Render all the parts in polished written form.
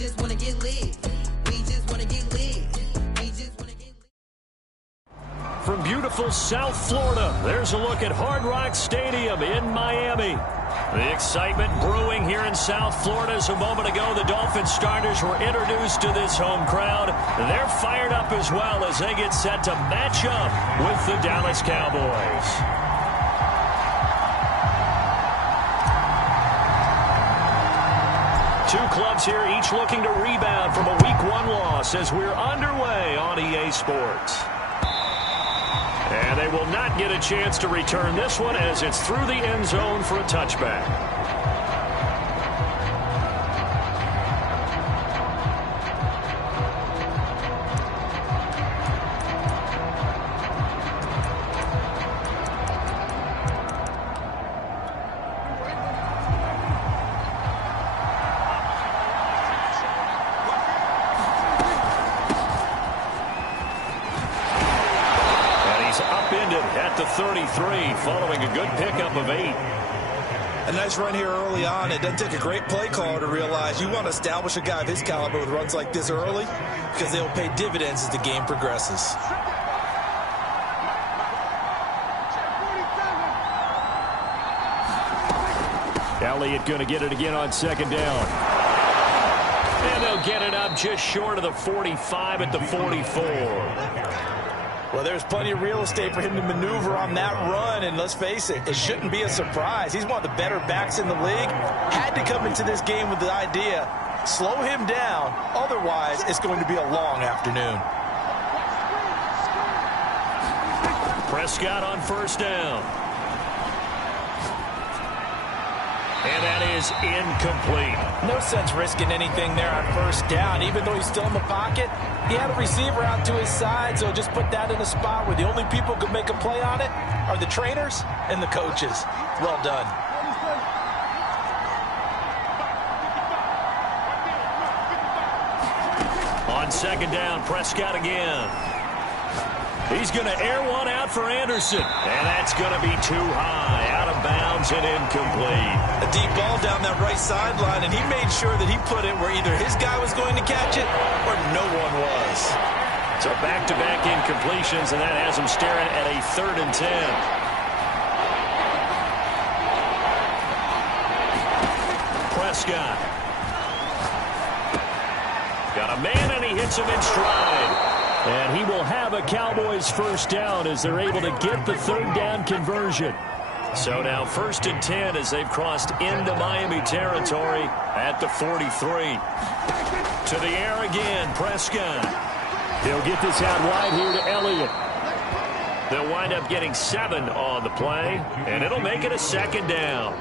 just want to get lit. We just want to get lit. We just want to get lit. From beautiful South Florida, there's a look at Hard Rock Stadium in Miami. The excitement brewing here in South Florida as a moment ago the Dolphins starters were introduced to this home crowd. They're fired up as well as they get set to match up with the Dallas Cowboys. Two clubs here, each looking to rebound from a Week 1 loss as we're underway on EA Sports. And they will not get a chance to return this one as it's through the end zone for a touchback. At the 33, following a good pickup of 8. A nice run here early on. It doesn't take a great play caller to realize you want to establish a guy of his caliber with runs like this early because they'll pay dividends as the game progresses. Elliott going to get it again on second down. And they'll get it up just short of the 45 at the 44. Well, there's plenty of real estate for him to maneuver on that run, and let's face it, it shouldn't be a surprise. He's one of the better backs in the league. Had to come into this game with the idea, slow him down, otherwise it's going to be a long afternoon. Prescott on first down. And that is incomplete. No sense risking anything there on first down. Even though he's still in the pocket, he had a receiver out to his side, so just put that in a spot where the only people who can make a play on it are the trainers and the coaches. Well done. On second down, Prescott again. He's going to air one out for Anderson. And that's going to be too high. Out of bounds and incomplete. A deep ball down that right sideline, and he made sure that he put it where either his guy was going to catch it or no one was. So back-to-back incompletions, and that has him staring at a 3rd and 10. Prescott. Got a man, and he hits him in stride. And he will have a Cowboys first down as they're able to get the 3rd down conversion. So now 1st and 10 as they've crossed into Miami territory at the 43. To the air again, Prescott. He'll get this out wide here to Elliott. They'll wind up getting 7 on the play, and it'll make it a 2nd down.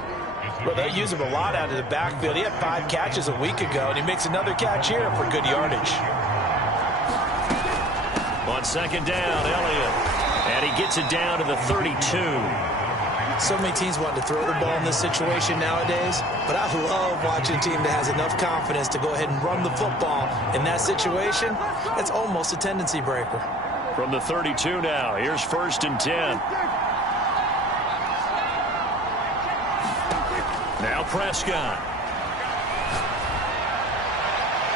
Well, they use him a lot out of the backfield. He had 5 catches a week ago, and he makes another catch here for good yardage. On 2nd down, Elliott. And he gets it down to the 32. So many teams want to throw the ball in this situation nowadays, but I love watching a team that has enough confidence to go ahead and run the football. In that situation, that's almost a tendency breaker. From the 32 now, here's 1st and 10. Now Prescott.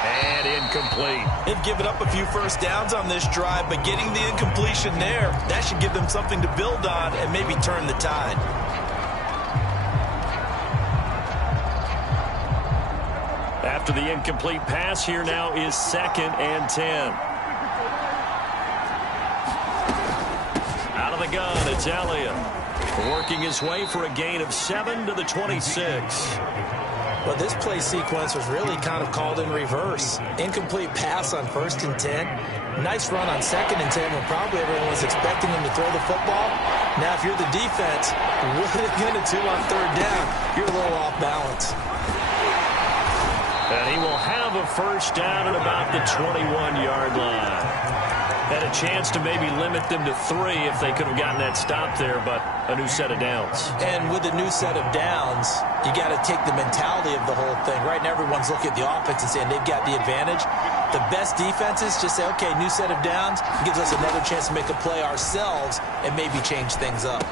And incomplete. They've given up a few first downs on this drive, but getting the incompletion there, that should give them something to build on and maybe turn the tide. After the incomplete pass, here now is 2nd and 10. Out of the gun, it's Elliott. Working his way for a gain of 7 to the 26. Well, this play sequence was really kind of called in reverse. Incomplete pass on 1st and 10. Nice run on 2nd and 10 when probably everyone was expecting him to throw the football. Now, if you're the defense, what are you going to do on 3rd down? You're a little off balance. And he will have a first down at about the 21-yard line. Had a chance to maybe limit them to 3 if they could have gotten that stop there, but a new set of downs. And with a new set of downs, you got to take the mentality of the whole thing. Right now, everyone's looking at the offense and saying they've got the advantage. The best defenses just say, okay, new set of downs, gives us another chance to make a play ourselves and maybe change things up.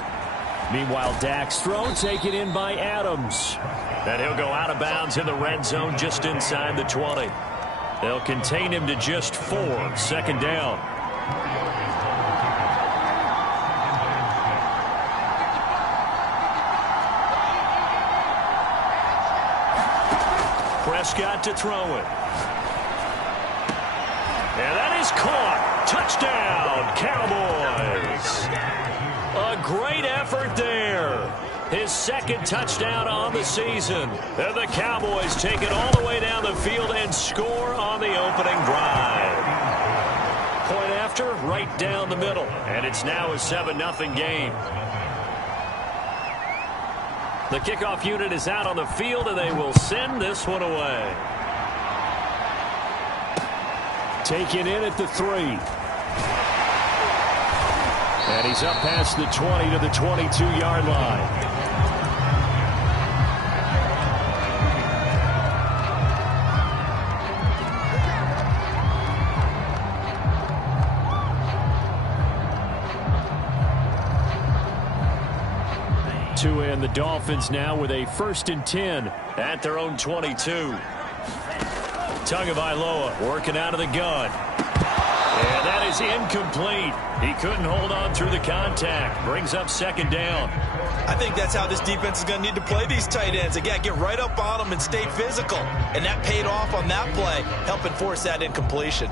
Meanwhile, Dak's throw taken in by Adams. And he'll go out of bounds in the red zone just inside the 20. They'll contain him to just 4. Second down. Prescott to throw it. And that is caught. Touchdown, Cowboys. A great effort there. His second touchdown on the season. And the Cowboys take it all the way down the field and score on the opening drive. Point after, right down the middle. And it's now a 7-0 game. The kickoff unit is out on the field, and they will send this one away. Taken in at the 3. And he's up past the 20 to the 22-yard line. And the Dolphins now with a 1st and 10 at their own 22. Tagovailoa working out of the gun. And that is incomplete. He couldn't hold on through the contact. Brings up 2nd down. I think that's how this defense is going to need to play these tight ends. They got to get right up on them and stay physical. And that paid off on that play, helping force that incompletion.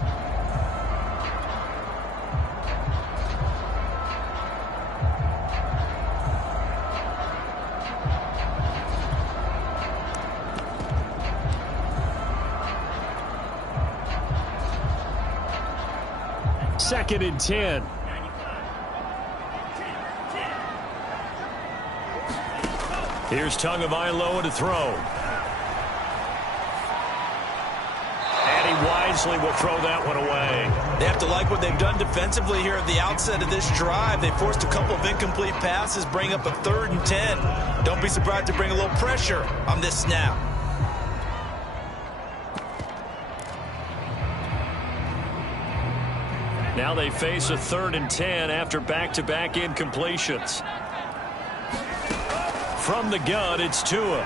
Second and 10. Here's Tagovailoa to throw. And he wisely will throw that one away. They have to like what they've done defensively here at the outset of this drive. They forced a couple of incomplete passes, bring up a 3rd and 10. Don't be surprised to bring a little pressure on this snap. Now they face a 3rd and 10 after back-to-back incompletions. From the gun, it's Tua.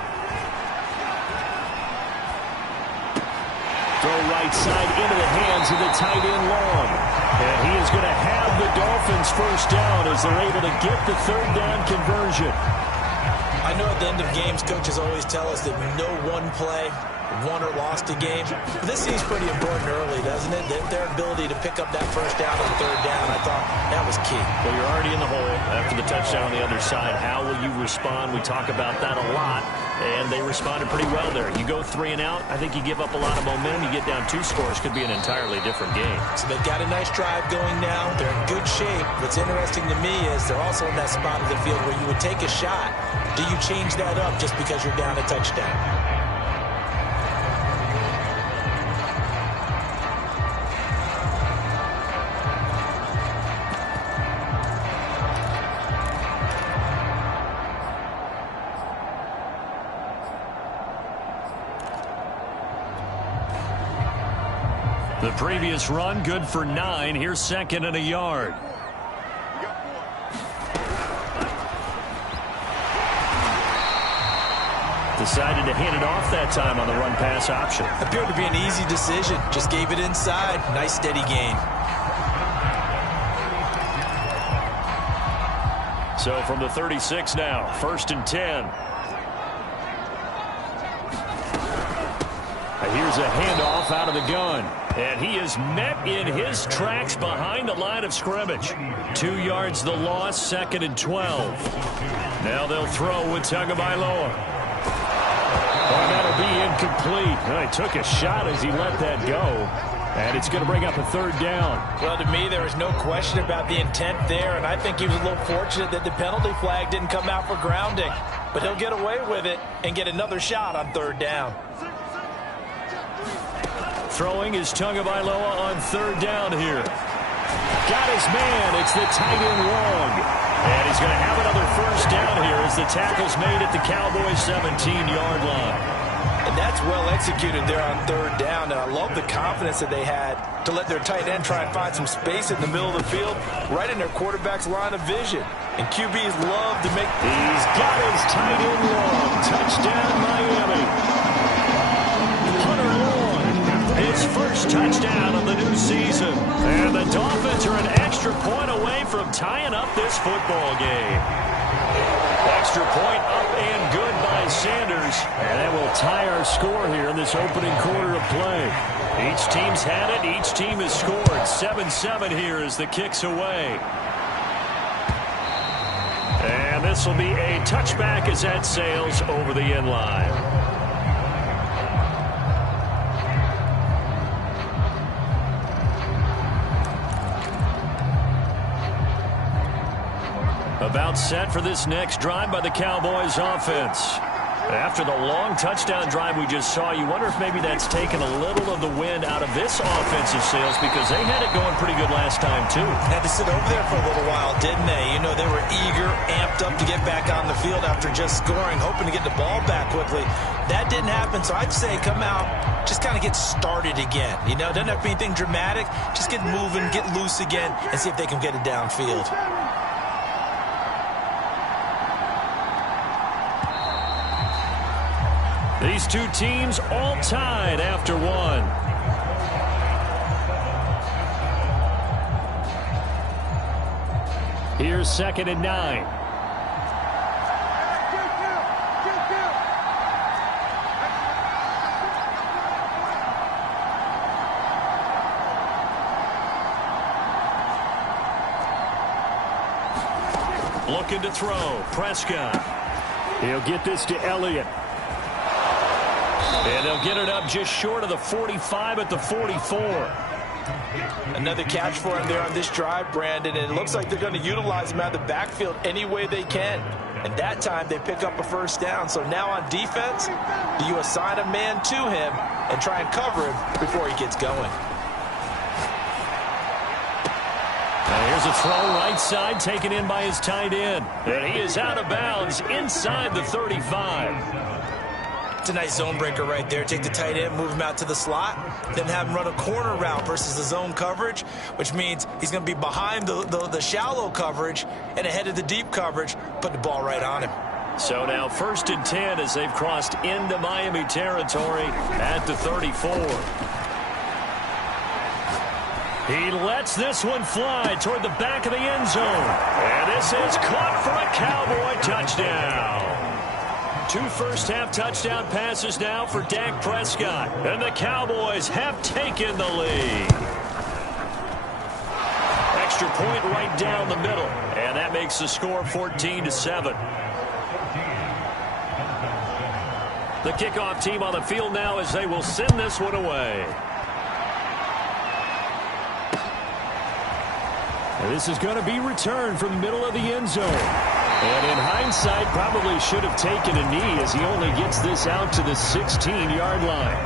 Throw right side into the hands of the tight end Long. And he is going to have the Dolphins 1st down as they're able to get the 3rd down conversion. I know at the end of games, coaches always tell us that no one play won or lost a game. But this seems pretty important early, doesn't it? Their ability to pick up that 1st down and 3rd down, I thought that was key. Well, you're already in the hole after the touchdown on the other side. How will you respond? We talk about that a lot, and they responded pretty well there. You go 3 and out, I think you give up a lot of momentum. You get down 2 scores, could be an entirely different game. So they've got a nice drive going now. They're in good shape. What's interesting to me is they're also in that spot of the field where you would take a shot. Do you change that up just because you're down a touchdown? The previous run, good for 9. Here's 2nd and a yard. Decided to hand it off that time on the run-pass option. Appeared to be an easy decision. Just gave it inside. Nice, steady gain. So from the 36 now, 1st and 10. Here's a handoff out of the gun. And he is met in his tracks behind the line of scrimmage. 2 yards the loss, 2nd and 12. Now they'll throw with Tagovailoa. Oh, that'll be incomplete. He took a shot as he let that go. And it's going to bring up a 3rd down. Well, to me, there is no question about the intent there. And I think he was a little fortunate that the penalty flag didn't come out for grounding. But he'll get away with it and get another shot on 3rd down. Throwing is Tagovailoa on 3rd down here. Got his man. It's the tight end Long. And he's going to have another 1st down here as the tackle's made at the Cowboys' 17-yard line. And that's well executed there on 3rd down. And I love the confidence that they had to let their tight end try and find some space in the middle of the field, right in their quarterback's line of vision. And QBs love to make... He's got his tight end Long. Touchdown, Miami. His 1st touchdown of the new season. And the Dolphins are an extra point away from tying up this football game. Extra point up and good by Sanders. And that will tie our score here in this opening quarter of play. Each team's had it. Each team has scored. 7-7 here as the kick's away. And this will be a touchback as that sails over the end line. About set for this next drive by the Cowboys offense. After the long touchdown drive we just saw, you wonder if maybe that's taken a little of the wind out of this offensive sails, because they had it going pretty good last time too. Had to sit over there for a little while, didn't they? You know, they were eager, amped up to get back on the field after just scoring, hoping to get the ball back quickly. That didn't happen, so I'd say come out, just kind of get started again. You know, doesn't have to be anything dramatic. Just get moving, get loose again, and see if they can get it downfield. These two teams all tied after one. Here's 2nd and 9. Looking to throw. Prescott. He'll get this to Elliott. And they'll get it up just short of the 45 at the 44. Another catch for him there on this drive, Brandon, and it looks like they're going to utilize him out of the backfield any way they can. And that time they pick up a first down. So now on defense, do you assign a man to him and try and cover him before he gets going? Here's a throw right side taken in by his tight end. And he is out of bounds inside the 35. It's a nice zone breaker right there. Take the tight end, move him out to the slot, then have him run a corner route versus the zone coverage, which means he's going to be behind the shallow coverage and ahead of the deep coverage. Put the ball right on him. So now 1st and 10 as they've crossed into Miami territory at the 34. He lets this one fly toward the back of the end zone. And this is caught for a Cowboy touchdown. 2 first-half touchdown passes now for Dak Prescott. And the Cowboys have taken the lead. Extra point right down the middle. And that makes the score 14-7. The kickoff team on the field now as they will send this one away. And this is going to be returned from the middle of the end zone. And in hindsight, probably should have taken a knee as he only gets this out to the 16-yard line.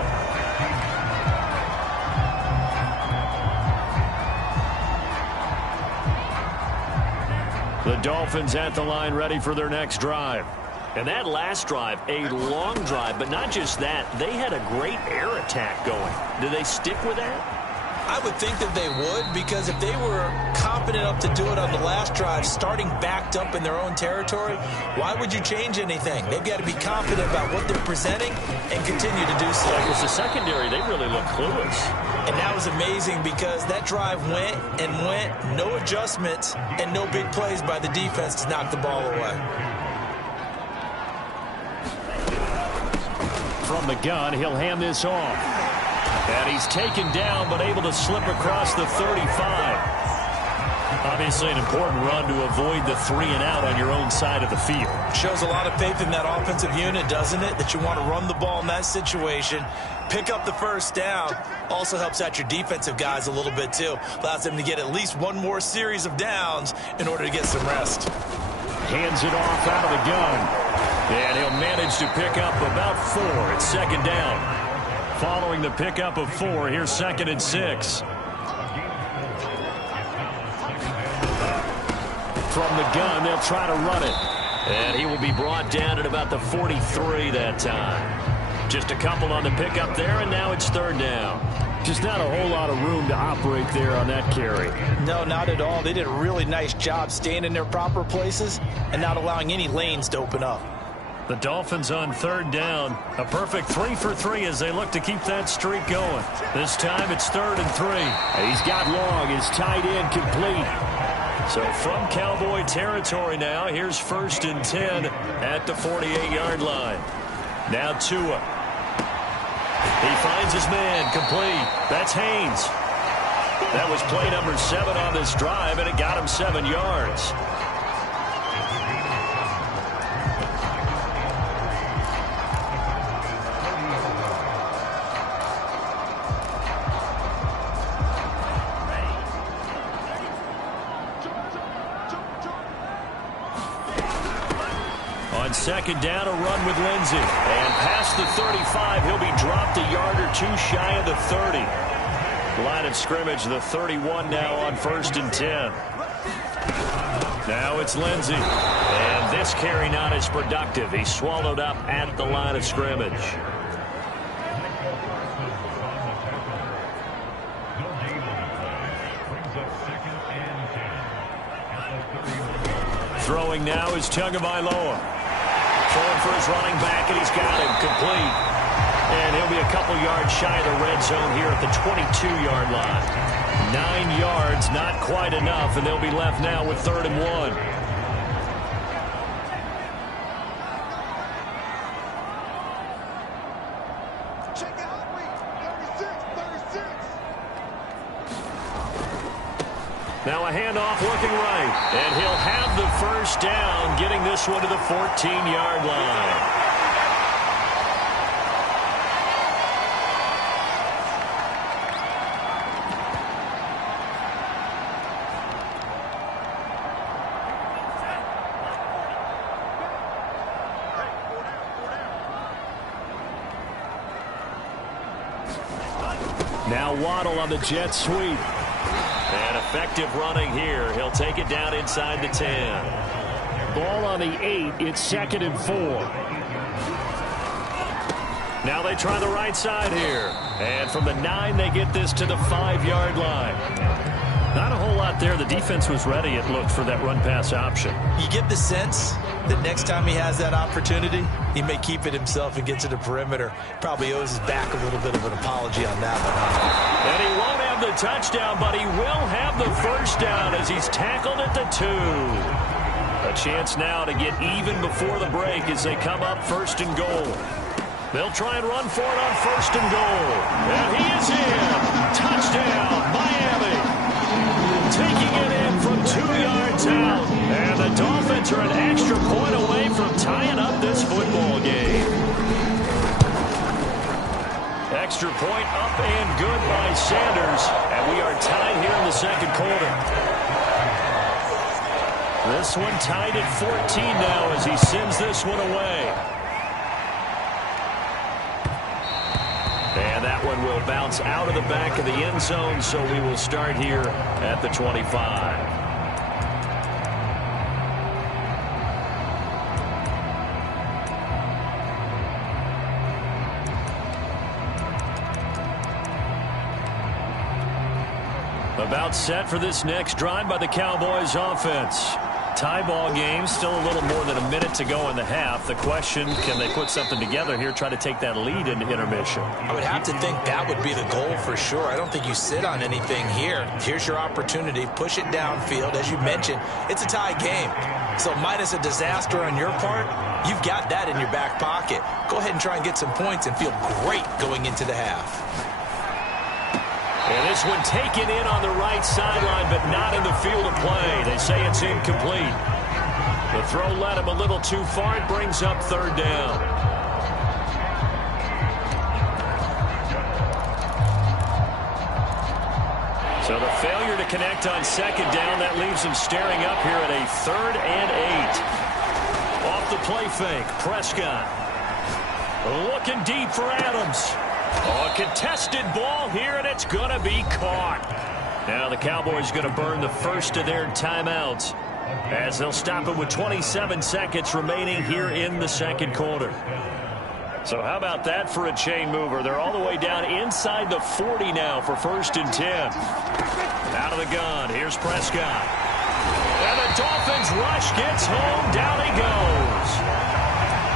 The Dolphins at the line ready for their next drive. And that last drive, a long drive, but not just that. They had a great air attack going. Do they stick with that? I would think that they would, because if they were confident enough to do it on the last drive, starting backed up in their own territory, why would you change anything? They've got to be confident about what they're presenting and continue to do so. It's the secondary. They really look clueless. And that was amazing because that drive went and went, no adjustments, and no big plays by the defense to knock the ball away. From the gun, he'll hand this off. And he's taken down, but able to slip across the 35. Obviously an important run to avoid the 3-and-out on your own side of the field. Shows a lot of faith in that offensive unit, doesn't it? That you want to run the ball in that situation. Pick up the first down. Also helps out your defensive guys a little bit, too. Allows them to get at least one more series of downs in order to get some rest. Hands it off out of the gun. And he'll manage to pick up about 4 at 2nd down. Following the pickup of 4, here's 2nd and 6. From the gun, they'll try to run it. And he will be brought down at about the 43 that time. Just a couple on the pickup there, and now it's 3rd down. Just not a whole lot of room to operate there on that carry. No, not at all. They did a really nice job staying in their proper places and not allowing any lanes to open up. The Dolphins on third down. A perfect 3 for 3 as they look to keep that streak going. This time it's 3rd and 3. He's got long. His tight end complete. So from Cowboy territory now, here's 1st and 10 at the 48-yard line. Now Tua. He finds his man, complete. That's Haynes. That was play number 7 on this drive, and it got him 7 yards. On 2nd down, a run with Lindsey. And past the 35, he'll be dropped a yard or 2 shy of the 30. Line of scrimmage, the 31 now on 1st and 10. Now it's Lindsey. And this carry not as productive. He's swallowed up at the line of scrimmage. Throwing now is Tagovailoa. Throwing for his running back, and he's got him complete. And he'll be a couple yards shy of the red zone here at the 22-yard line. 9 yards, not quite enough, and they'll be left now with 3rd and 1. Now a handoff looking right, and he'll have the 1st down, getting this one to the 14-yard line. Now Waddle on the jet sweep. And effective running here. He'll take it down inside the 10. Ball on the 8. It's 2nd and 4. Now they try the right side here. And from the 9, they get this to the 5-yard line. Not a whole lot there. The defense was ready, it looked, for that run-pass option. You get the sense that next time he has that opportunity, he may keep it himself and get to the perimeter. Probably owes his back a little bit of an apology on that one. And he won't have the touchdown, but he will have the 1st down as he's tackled at the 2. A chance now to get even before the break as they come up 1st and goal. They'll try and run for it on 1st and goal. And he is in. Touchdown, Miami. Taking it in from 2 yards out. And the Dolphins are an extra point away from tying up this football game. Extra point up and good by Sanders. And we are tied here in the 2nd quarter. This one tied at 14 now as he sends this one away. And that one will bounce out of the back of the end zone, so we will start here at the 25. About set for this next drive by the Cowboys offense. Tie ball game, still a little more than a minute to go in the half. The question, can they put something together here, try to take that lead into intermission? I would have to think that would be the goal for sure. I don't think you sit on anything here. Here's your opportunity. Push it downfield. As you mentioned, it's a tie game. So minus a disaster on your part, you've got that in your back pocket. Go ahead and try and get some points and feel great going into the half. And this one taken in on the right sideline, but not in the field of play. They say it's incomplete. The throw led him a little too far. It brings up 3rd down. So the failure to connect on 2nd down, that leaves him staring up here at a 3rd and 8. Off the play fake, Prescott. Looking deep for Adams. Oh, a contested ball here, and it's going to be caught. Now the Cowboys going to burn the first of their timeouts as they'll stop it with 27 seconds remaining here in the 2nd quarter. So how about that for a chain mover? They're all the way down inside the 40 now for 1st and 10. Out of the gun, here's Prescott. And the Dolphins rush gets home, down he goes.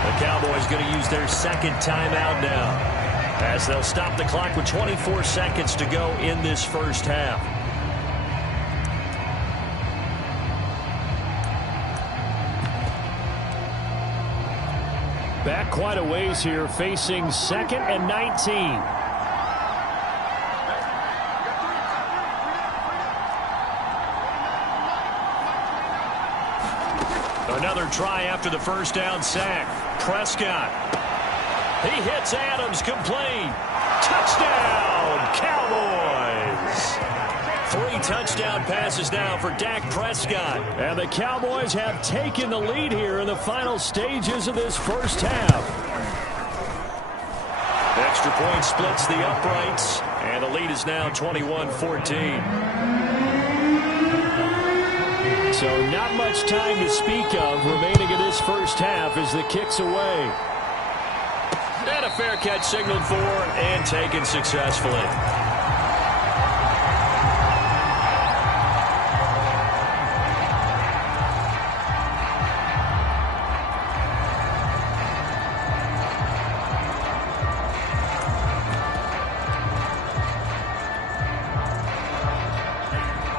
The Cowboys going to use their second timeout now, as they'll stop the clock with 24 seconds to go in this first half. Back quite a ways here, facing 2nd and 19. Another try after the first down sack. Prescott. He hits Adams, complete. Touchdown, Cowboys. 3 touchdown passes now for Dak Prescott. And the Cowboys have taken the lead here in the final stages of this first half. Extra point splits the uprights, and the lead is now 21-14. So not much time to speak of remaining in this first half as the kick's away. And a fair catch signaled for and taken successfully.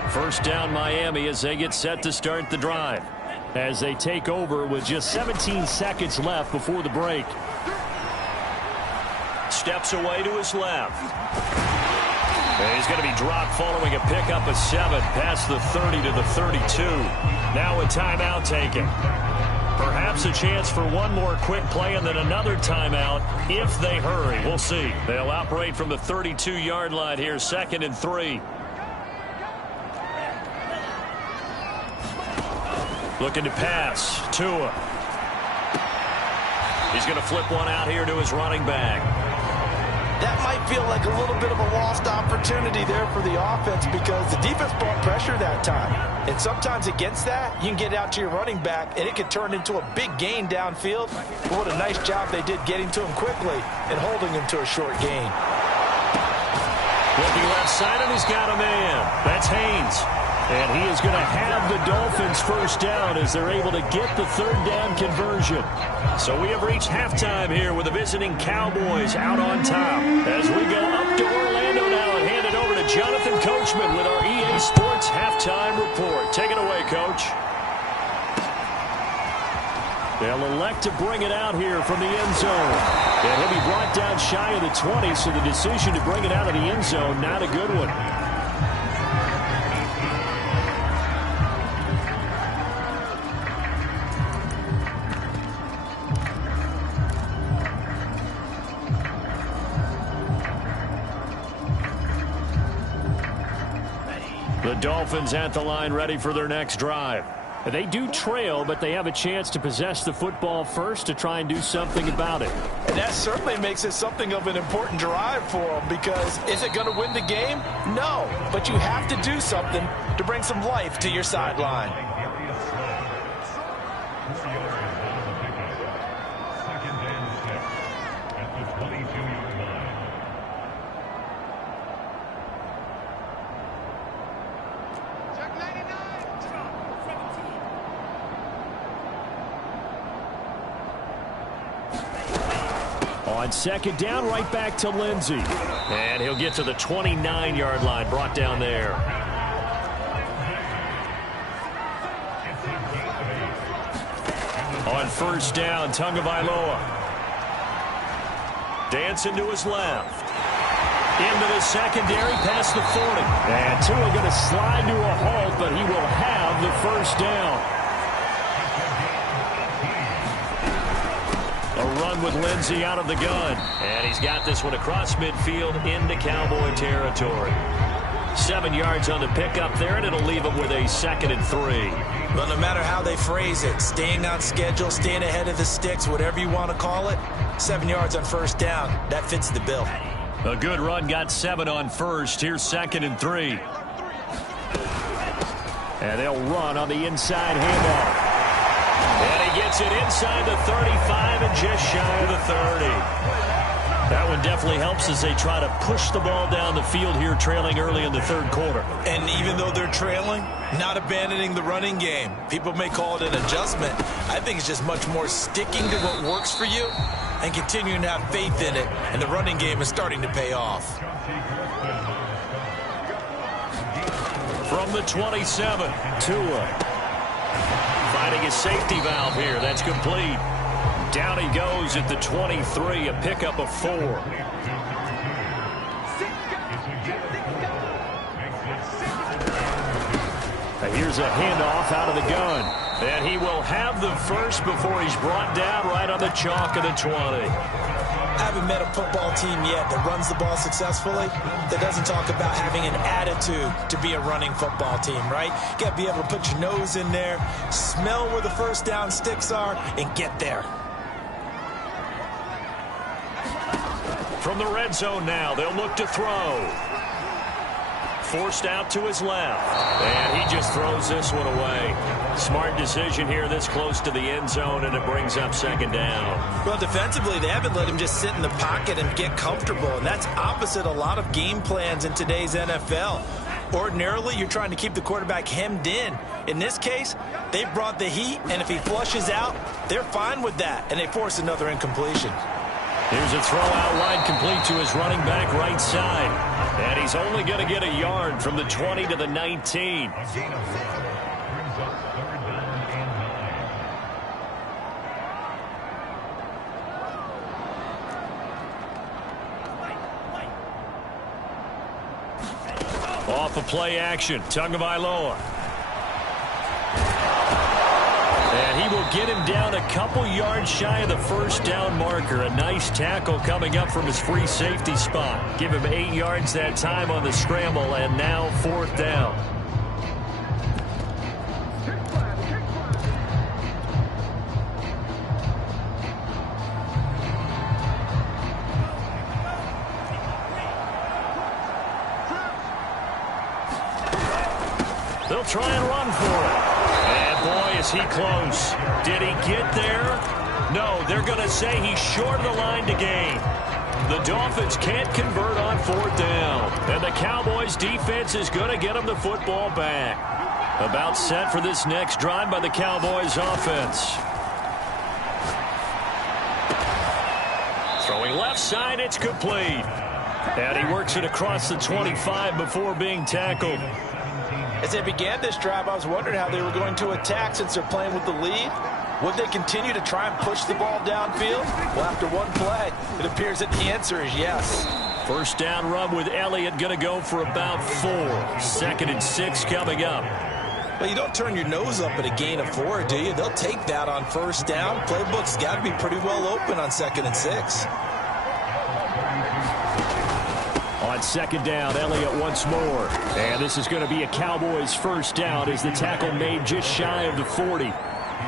First down Miami as they get set to start the drive. As they take over with just 17 seconds left before the break. Steps away to his left. And he's going to be dropped following a pickup of 7 past the 30 to the 32. Now a timeout taken. Perhaps a chance for one more quick play and then another timeout if they hurry. We'll see. They'll operate from the 32-yard line here, 2nd and 3. Looking to pass. Tua. He's going to flip one out here to his running back. That might feel like a little bit of a lost opportunity there for the offense because the defense brought pressure that time. And sometimes against that, you can get out to your running back, and it could turn into a big gain downfield. But what a nice job they did getting to him quickly and holding him to a short gain. Looking left side, and he's got a man. That's Haynes. And he is going to have the Dolphins first down as they're able to get the 3rd down conversion. So we have reached halftime here with the visiting Cowboys out on top. As we go up to Orlando now and hand it over to Jonathan Coachman with our EA Sports halftime report. Take it away, Coach. They'll elect to bring it out here from the end zone. And he'll be brought down shy of the 20, so the decision to bring it out of the end zone, not a good one. The Dolphins at the line ready for their next drive. They do trail, but they have a chance to possess the football first to try and do something about it. And that certainly makes it something of an important drive for them because is it going to win the game? No, but you have to do something to bring some life to your sideline. On 2nd down, right back to Lindsey. And he'll get to the 29-yard line, brought down there. On 1st down, Tagovailoa. Dancing to his left. Into the secondary, past the 40. And Tua going to slide to a halt, but he will have the first down. A run with Lindsey out of the gun. And he's got this one across midfield into Cowboy territory. 7 yards on the pickup there, and it'll leave him with a 2nd and 3. But no matter how they phrase it, staying on schedule, staying ahead of the sticks, whatever you want to call it, 7 yards on 1st down, that fits the bill. A good run, got 7 on 1st. Here's 2nd and 3. And they'll run on the inside handoff. And he gets it inside the 35 and just shy of the 30. That one definitely helps as they try to push the ball down the field here, trailing early in the third quarter. And even though they're trailing, not abandoning the running game. People may call it an adjustment. I think it's just much more sticking to what works for you and continuing to have faith in it. And the running game is starting to pay off. From the 27, Tua. Finding his safety valve here. That's complete. Down he goes at the 23, a pickup of 4. Here's a handoff out of the gun. And he will have the first before he's brought down right on the chalk of the 20. I haven't met a football team yet that runs the ball successfully that doesn't talk about having an attitude to be a running football team, right? You got to be able to put your nose in there, smell where the first down sticks are, and get there. From the red zone now, they'll look to throw. Forced out to his left. And he just throws this one away. Smart decision here this close to the end zone, and it brings up second down. Well, defensively, they haven't let him just sit in the pocket and get comfortable, and that's opposite a lot of game plans in today's NFL. Ordinarily, you're trying to keep the quarterback hemmed in. In this case, they brought the heat, and if he flushes out, they're fine with that, and they force another incompletion. Here's a throw out wide, complete to his running back right side. And he's only going to get a yard from the 20 to the 19. Off of play action, Tagovailoa. And he will get him down a couple yards shy of the first down marker. A nice tackle coming up from his free safety spot. Give him 8 yards that time on the scramble, and now fourth down. They'll try and run for it. And boy, is he close. Did he get there? No, they're going to say he's short of the line to gain. The Dolphins can't convert on fourth down. And the Cowboys defense is going to get them the football back. About set for this next drive by the Cowboys offense. Throwing left side, it's complete. And he works it across the 25 before being tackled. As they began this drive, I was wondering how they were going to attack since they're playing with the lead. Would they continue to try and push the ball downfield? Well, after one play, it appears that the answer is yes. First down run with Elliott going to go for about 4. 2nd and 6 coming up. Well, you don't turn your nose up at a gain of 4, do you? They'll take that on first down. Playbook's got to be pretty well open on 2nd and 6. On second down, Elliott once more. And this is going to be a Cowboys first down as the tackle made just shy of the 40.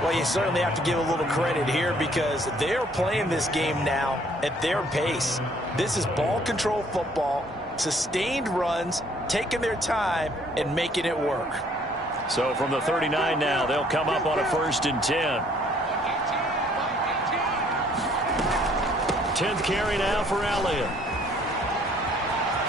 Well, you certainly have to give a little credit here because they're playing this game now at their pace. This is ball control football, sustained runs, taking their time, and making it work. So from the 39 now, they'll come up on a 1st and 10. 10th carry now for Elliott.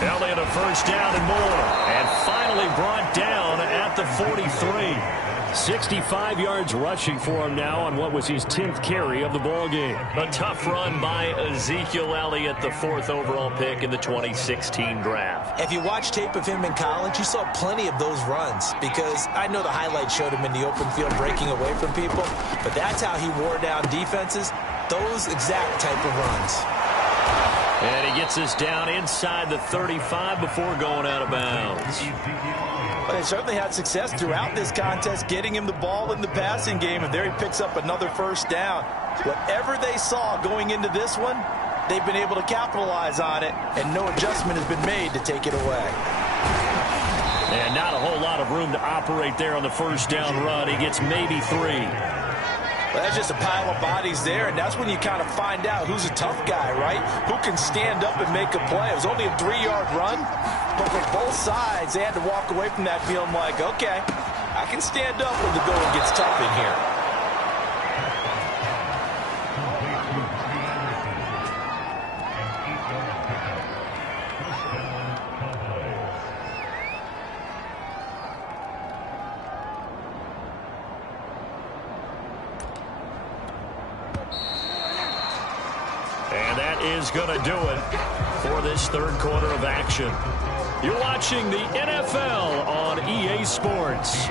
Elliott a first down and more. And finally brought down at the 43. 65 yards rushing for him now on what was his 10th carry of the ballgame. A tough run by Ezekiel Elliott, the 4th overall pick in the 2016 draft. If you watch tape of him in college, you saw plenty of those runs because I know the highlights showed him in the open field breaking away from people, but that's how he wore down defenses, those exact type of runs. And he gets this down inside the 35 before going out of bounds. But they certainly had success throughout this contest, getting him the ball in the passing game, and there he picks up another first down. Whatever they saw going into this one, they've been able to capitalize on it, and no adjustment has been made to take it away. And not a whole lot of room to operate there on the first down run. He gets maybe 3. Well, that's just a pile of bodies there, and that's when you kind of find out who's a tough guy, right? Who can stand up and make a play. It was only a 3-yard run, but for both sides, they had to walk away from that feeling like, okay, I can stand up when the going gets tough in here. is going to do it for this third quarter of action. You're watching the NFL on EA Sports.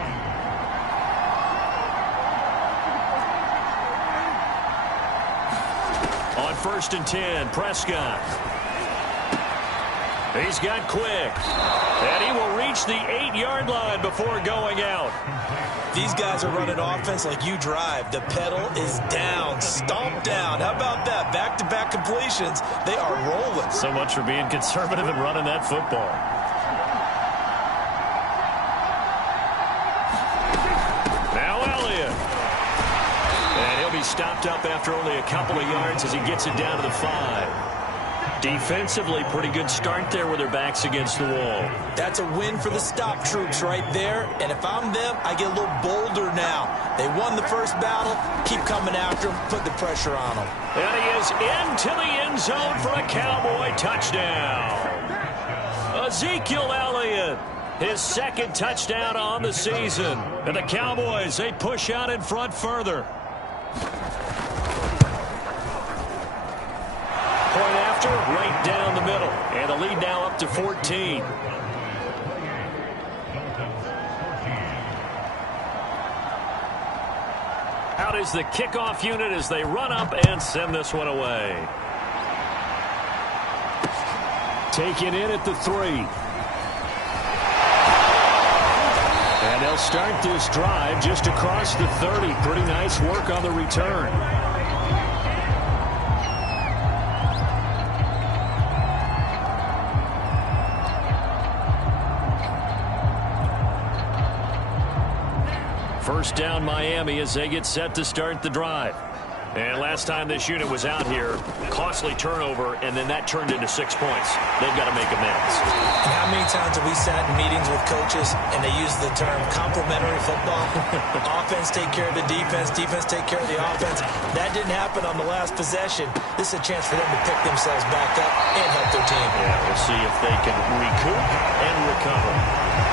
On 1st and 10, Prescott. He's got quick. And he will reach the 8-yard line before going out. These guys are running offense like you drive. The pedal is down, stomped down. How about that? Back-to-back completions. They are rolling. So much for being conservative and running that football. Now Elliott. And he'll be stopped up after only a couple of yards as he gets it down to the 5. Defensively, pretty good start there with their backs against the wall. That's a win for the stop troops right there. And if I'm them, I get a little bolder now. They won the first battle. Keep coming after them. Put the pressure on them. And he is into the end zone for a Cowboy touchdown. Ezekiel Elliott, his second touchdown on the season. And the Cowboys, they push out in front further. Point after, right down the middle. And the lead now up to 14. Out is the kickoff unit as they run up and send this one away. Taken in at the 3. And they'll start this drive just across the 30. Pretty nice work on the return. First down Miami as they get set to start the drive. And last time this unit was out here, costly turnover, and then that turned into 6 points. They've got to make amends. And how many times have we sat in meetings with coaches and they use the term complementary football? Offense take care of the defense, defense take care of the offense. That didn't happen on the last possession. This is a chance for them to pick themselves back up and help their team. Yeah, we'll see if they can recoup and recover.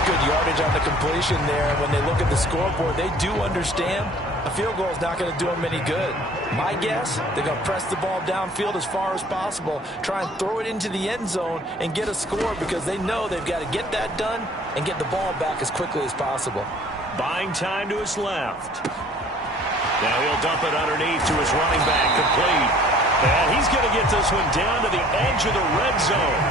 Good yardage on the completion there. When they look at the scoreboard, they do understand a field goal is not going to do them any good. My guess, they're going to press the ball downfield as far as possible, try and throw it into the end zone and get a score because they know they've got to get that done and get the ball back as quickly as possible. Buying time to his left. Now he'll dump it underneath to his running back, complete. And he's going to get this one down to the edge of the red zone.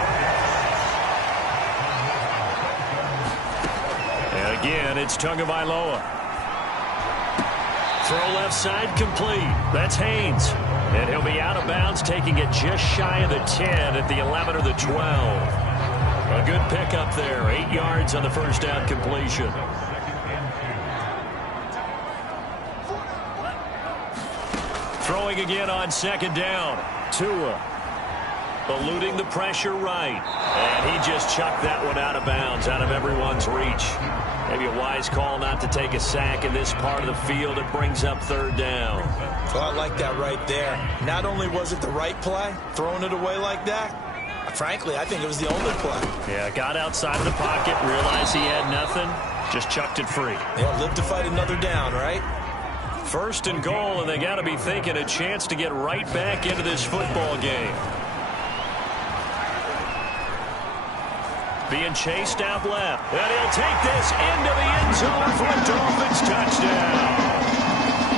And again, it's Tagovailoa. Throw left side complete. That's Haynes. And he'll be out of bounds, taking it just shy of the 10 at the 11 or the 12. A good pickup there. 8 yards on the first down completion. Throwing again on second down. Tua eluding the pressure right. And he just chucked that one out of bounds, out of everyone's reach. Maybe a wise call not to take a sack in this part of the field. It brings up third down. Well, I like that right there. Not only was it the right play, throwing it away like that, frankly, I think it was the only play. Yeah, got outside of the pocket, realized he had nothing, just chucked it free. They'll live to fight another down, right? First and goal, and they got to be thinking a chance to get right back into this football game. Being chased out left. And he'll take this into the end zone for a Dolphins touchdown.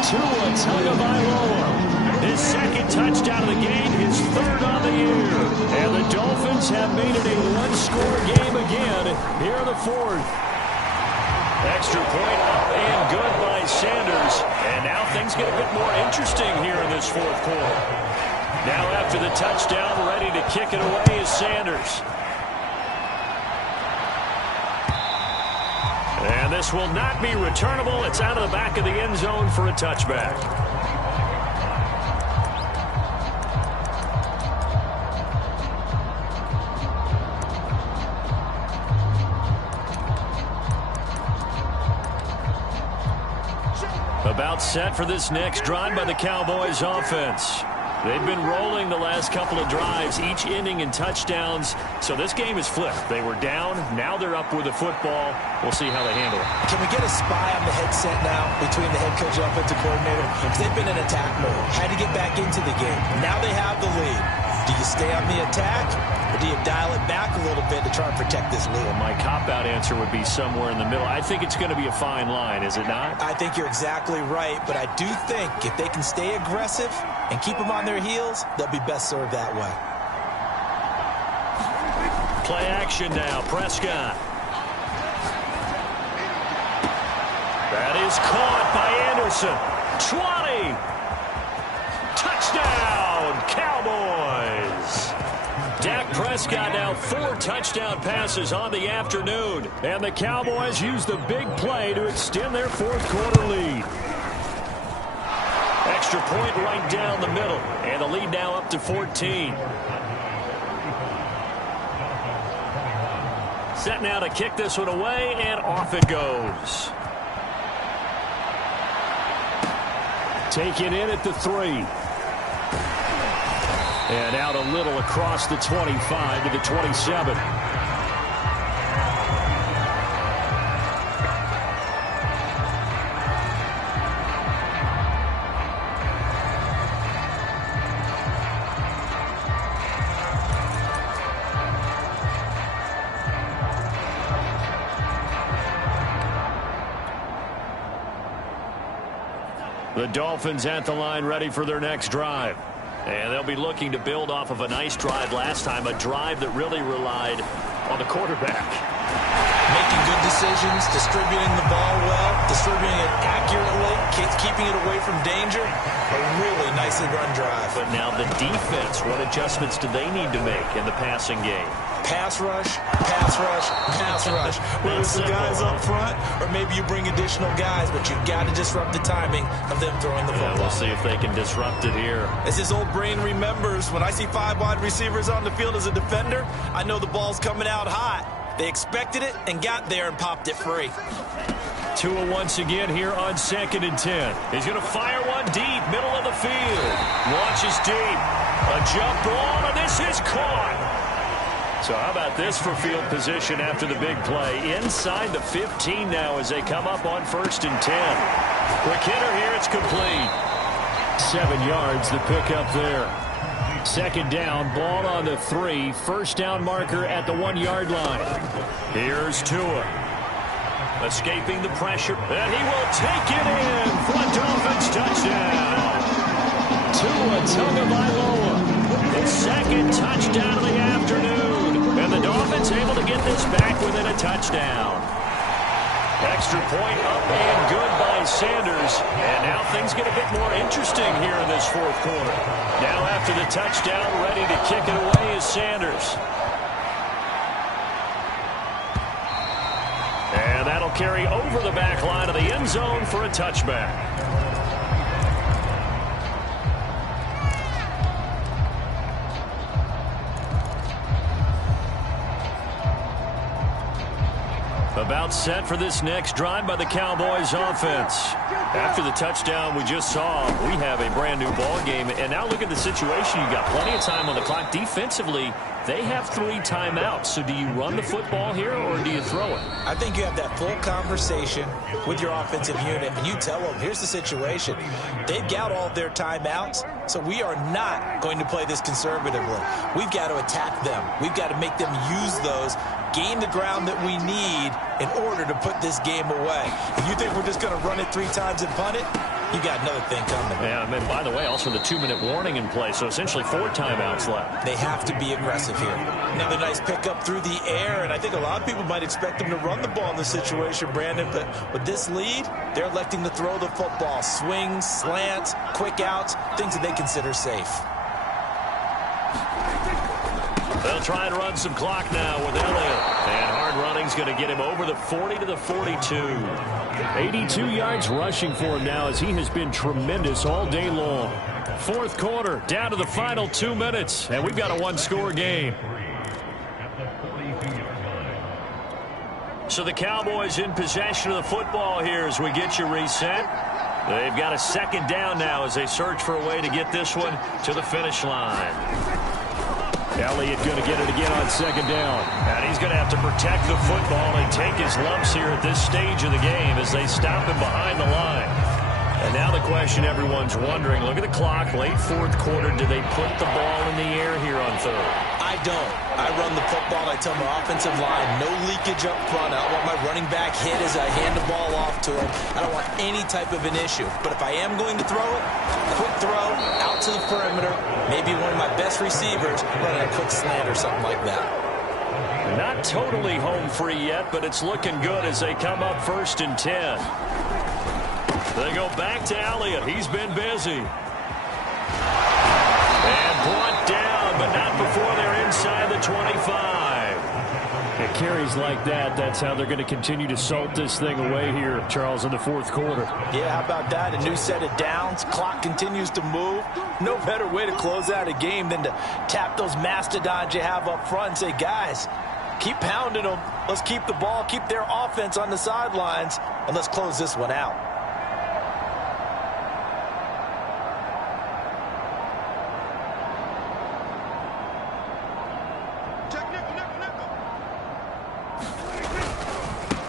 Tua Tagovailoa. His second touchdown of the game, his third on the year. And the Dolphins have made it a one-score game again here in the fourth. Extra point up and good by Sanders. And now things get a bit more interesting here in this fourth quarter. Now after the touchdown, ready to kick it away is Sanders. And this will not be returnable. It's out of the back of the end zone for a touchback. About set for this next drive by the Cowboys offense. They've been rolling the last couple of drives, each ending in touchdowns. So this game is flipped. They were down. Now they're up with the football. We'll see how they handle it. Can we get a spy on the headset now between the head coach and offensive coordinator? Because they've been in attack mode. Had to get back into the game. Now they have the lead. Do you stay on the attack, or do you dial it back a little bit to try and protect this lead? Well, my cop-out answer would be somewhere in the middle. I think it's going to be a fine line, is it not? I think you're exactly right, but I do think if they can stay aggressive and keep them on their heels, they'll be best served that way. Play action now, Prescott. That is caught by Anderson. 20. Touchdown, Cowboys. Dak Prescott now 4 touchdown passes on the afternoon. And the Cowboys use the big play to extend their fourth quarter lead. Extra point right down the middle. And the lead now up to 14. Set now to kick this one away, and off it goes. Taken in at the 3. And out a little across the 25 to the 27. The Dolphins at the line, ready for their next drive. And they'll be looking to build off of a nice drive last time, a drive that really relied on the quarterback. Making good decisions, distributing the ball well, distributing it accurately, keeping it away from danger. A really nicely run drive. But now the defense, what adjustments do they need to make in the passing game? Pass rush, pass rush, pass rush. Whether it's the guys up front or maybe you bring additional guys, but you've got to disrupt the timing of them throwing the football. We'll see if they can disrupt it here. As his old brain remembers, when I see 5 wide receivers on the field as a defender, I know the ball's coming out hot. They expected it and got there and popped it free. Tua once again here on 2nd and 10. He's going to fire one deep, middle of the field. Launches deep. A jump ball, and this is caught. So how about this for field position after the big play? Inside the 15 now as they come up on 1st and 10. Quick hitter here, it's complete. 7 yards, the pickup there. 2nd down, ball on the 3. 1st down marker at the 1-yard line. Here's Tua. Escaping the pressure, and he will take it in for a Dolphins touchdown. Tua Tagovailoa, the 2nd touchdown of the afternoon. And the Dolphins able to get this back within a touchdown. Extra point up and good by Sanders. And now things get a bit more interesting here in this 4th quarter. Now after the touchdown, ready to kick it away is Sanders. And that'll carry over the back line of the end zone for a touchback. About set for this next drive by the Cowboys offense. After the touchdown we just saw, we have a brand new ball game. And now look at the situation. You got plenty of time on the clock. Defensively, they have 3 timeouts. So do you run the football here or do you throw it? I think you have that full conversation with your offensive unit, and you tell them, here's the situation. They've got all of their timeouts, so we are not going to play this conservatively. We've got to attack them. We've got to make them use those, gain the ground that we need in order to put this game away. If you think we're just going to run it 3 times and punt it, you got another thing coming. Yeah, and by the way, also the 2-minute warning in play, so essentially 4 timeouts left. They have to be aggressive here. Another nice pickup through the air, and I think a lot of people might expect them to run the ball in this situation, Brandon, but with this lead, they're electing to throw the football. Swings, slants, quick outs, things that they consider safe. They'll try and run some clock now with Elliott. And hard running's going to get him over the 40 to the 42. 82 yards rushing for him now as he has been tremendous all day long. 4th quarter, down to the final 2 minutes, and we've got a 1-score game. So the Cowboys in possession of the football here as we get you reset. They've got a 2nd down now as they search for a way to get this one to the finish line. Elliott going to get it again on 2nd down. And he's going to have to protect the football and take his lumps here at this stage of the game as they stop him behind the line. And now the question everyone's wondering, look at the clock, late fourth quarter, do they put the ball in the air here on third? I don't. I run the football, and I tell my offensive line, no leakage up front. I don't want my running back hit as I hand the ball off to him. I don't want any type of an issue. But if I am going to throw it, quick throw, out to the perimeter, maybe one of my best receivers running a quick slant or something like that. Not totally home free yet, but it's looking good as they come up 1st and 10. They go back to Elliott. He's been busy. And brought down, but not before they're inside the 25. It carries like that. That's how they're going to continue to salt this thing away here, Charles, in the fourth quarter. Yeah, how about that? A new set of downs. Clock continues to move. No better way to close out a game than to tap those mastodons you have up front and say, guys, keep pounding them. Let's keep the ball, keep their offense on the sidelines, and let's close this one out.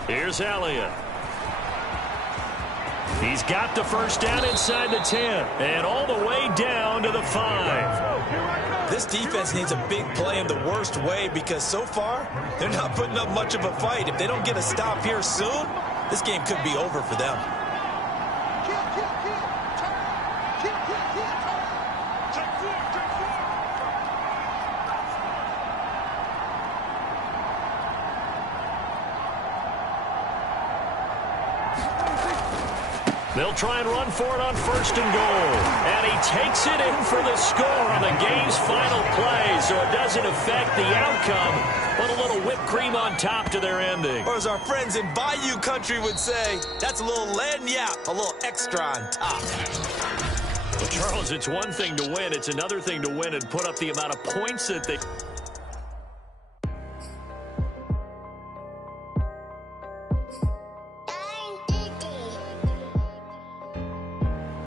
Here's Elliott. He's got the first down inside the 10 and all the way down to the 5. This defense needs a big play in the worst way because so far they're not putting up much of a fight. If they don't get a stop here soon, this game could be over for them. They'll try and run for it on 1st and goal. And he takes it in for the score on the game's final play, so it doesn't affect the outcome, but a little whipped cream on top to their ending. Or as our friends in Bayou country would say, that's a little lagniappe, a little extra on top. Well, Charles, it's one thing to win. It's another thing to win and put up the amount of points that they...